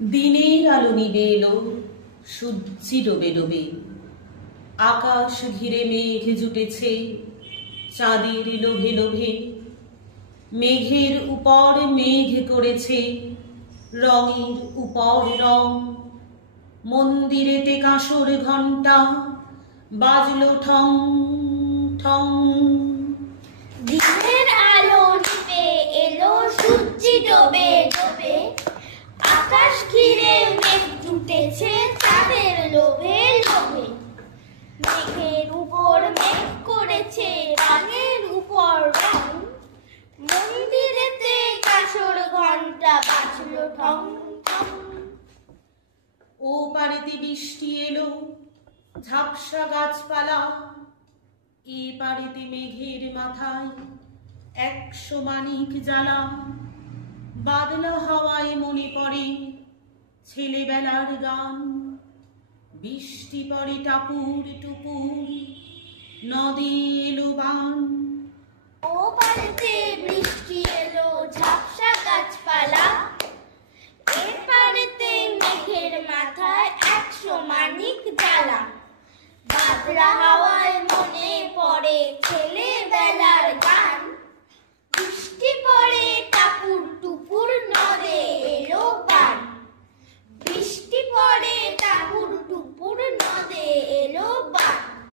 দিনের আলো নিবে এলো, সূর্যি ডোবে ডোবে, আকাশ ঘিরে মেঘ জুটেছে চাঁদের লোভে লোভে। মেঘের উপর মেঘ করেছে রঙের উপর রং। মন্দিরেতে কাঁসর ঘণ্টা বাজলো ঠং ঠং। দিনের আলো নিবে এলো, সূর্যি ডোবে ডোবে, আকাশ ঘিরে মেঘ জুটেছে চাঁদের লোভে লোভে। মেঘের উপর মেঘ করেছে রঙের উপর রং। মন্দিরেতে কাঁসর ঘণ্টা বাজলো ঠং ঠং। ও পারেতে বৃষ্টি এলো ঝাপসা গাছপালা, এ পারেতে মেঘের মাথায় 100 মানিক জ্বালা। বাদলা হাওয়ায় মনে পড়ে ছেলেবেলার গান, বৃষ্টি পড়ে টাপুর টুপুর, নদী এলো বান। ও পারেতে বৃষ্টি এলো ঝাপসা গাছপালা, এ পারেতে মেঘের মাথায় 100 মানিক জ্বালা। বাদলা হাওয়ায়